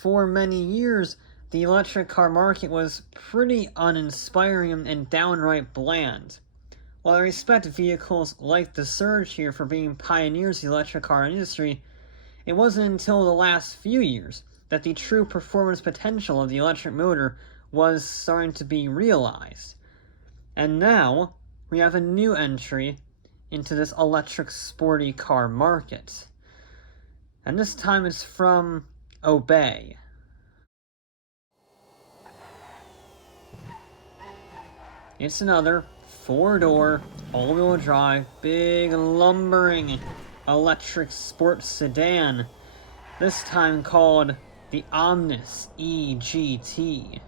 for many years, the electric car market was pretty uninspiring and downright bland. While I respect vehicles like the Surge here for being pioneers of the electric car industry, it wasn't until the last few years that the true performance potential of the electric motor was starting to be realized. And now, we have a new entry into this electric sporty car market. And this time it's from Obey. It's another four-door, all-wheel drive, big lumbering electric sports sedan, this time called the Omnis EGT.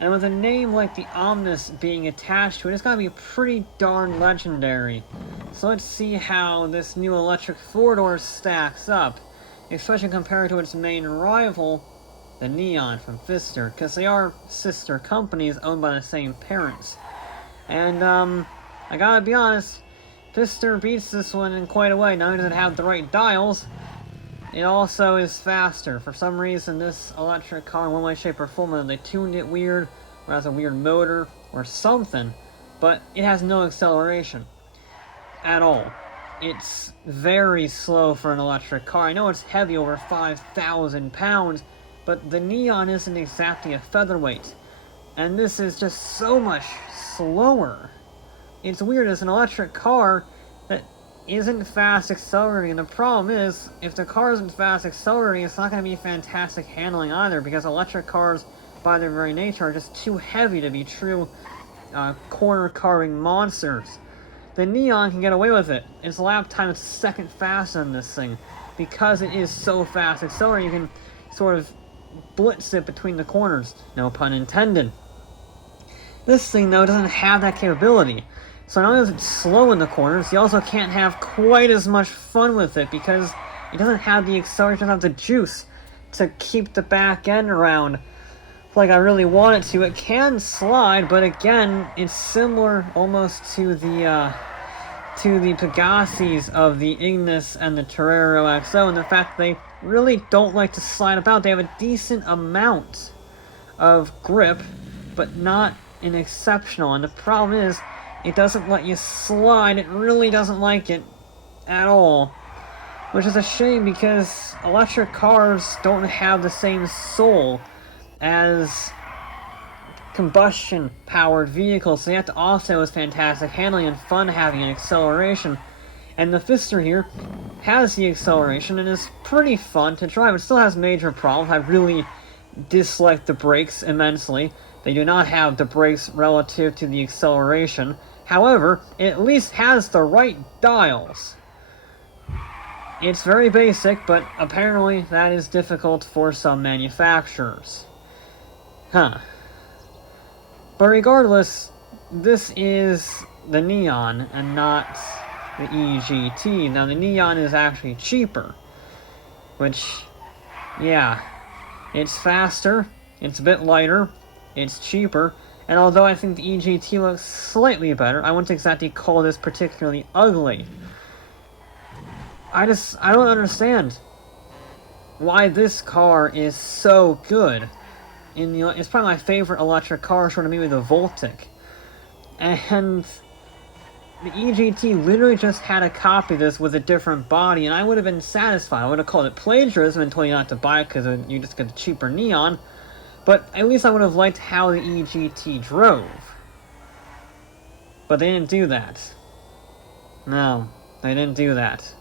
And with a name like the Omnis being attached to it, it's gotta be pretty darn legendary. So let's see how this new electric four-door stacks up, especially compared to its main rival, the Neon from Pfister, because they are sister companies owned by the same parents. And, I gotta be honest, Pfister beats this one in quite a way. Not only does it have the right dials, it also is faster. For some reason, this electric car, in one way, shape, or form, they tuned it weird, or has a weird motor, or something, but it has no acceleration at all. It's very slow for an electric car. I know it's heavy, over 5,000 pounds, but the Neon isn't exactly a featherweight, and this is just so much slower. It's weird, as an electric car that isn't fast accelerating. The problem is, if the car isn't fast accelerating, it's not going to be fantastic handling either, because electric cars, by their very nature, are just too heavy to be true corner-carving monsters. The Neon can get away with it. Its lap time is a second faster than this thing. Because it is so fast accelerating, you can sort of blitz it between the corners. No pun intended. This thing, though, doesn't have that capability. So not only is it slow in the corners, you also can't have quite as much fun with it because it doesn't have the acceleration, doesn't have the juice to keep the back end around like I really want it to. It can slide, but again, it's similar almost to the Pegasis of the Ignis and the Torero XO, and the fact that they really don't like to slide about. They have a decent amount of grip, but not an exceptional, and the problem is, it doesn't let you slide. It really doesn't like it at all. Which is a shame because electric cars don't have the same soul as combustion-powered vehicles. So you have to also have fantastic handling and fun having an acceleration. And the Pfister here has the acceleration and is pretty fun to drive. It still has major problems. I really dislike the brakes immensely. They do not have the brakes relative to the acceleration. However, it at least has the right dials. It's very basic, but apparently that is difficult for some manufacturers. But regardless, this is the Neon and not the EGT. Now, the Neon is actually cheaper, which, yeah, it's faster, it's a bit lighter, it's cheaper, and although I think the EGT looks slightly better, I wouldn't exactly call this particularly ugly. I don't understand why this car is so good. It's probably my favorite electric car, short of maybe the Voltic. And the EGT literally just had a copy of this with a different body, and I would have been satisfied. I would have called it plagiarism and told you not to buy it because you just get the cheaper Neon. But at least I would have liked how the EGT drove. But they didn't do that. No, they didn't do that.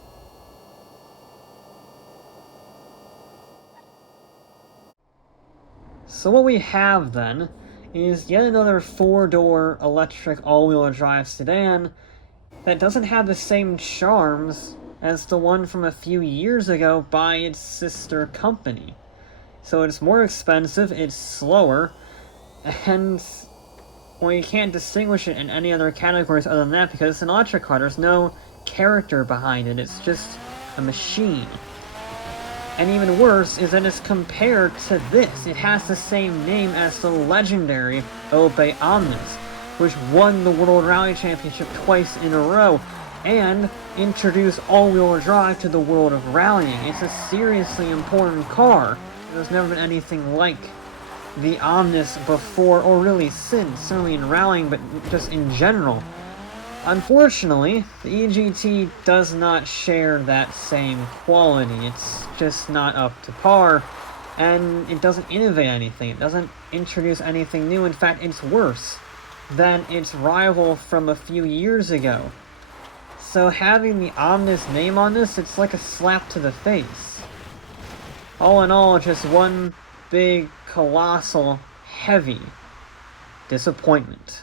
So what we have then is yet another four-door electric all-wheel drive sedan that doesn't have the same charms as the one from a few years ago by its sister company. So it's more expensive, it's slower, and well, you can't distinguish it in any other categories other than that because it's an electric car. There's no character behind it, it's just a machine. And even worse is that it's compared to this. It has the same name as the legendary Obey Omnis, which won the World Rally Championship twice in a row. and introduce all-wheel drive to the world of rallying. It's a seriously important car. There's never been anything like the Omnis before, or really since, certainly in rallying, but just in general. Unfortunately, the EGT does not share that same quality. It's just not up to par, and it doesn't innovate anything. It doesn't introduce anything new. In fact, it's worse than its rival from a few years ago. So having the Omnis name on this, it's like a slap to the face. All in all, just one big, colossal, heavy disappointment.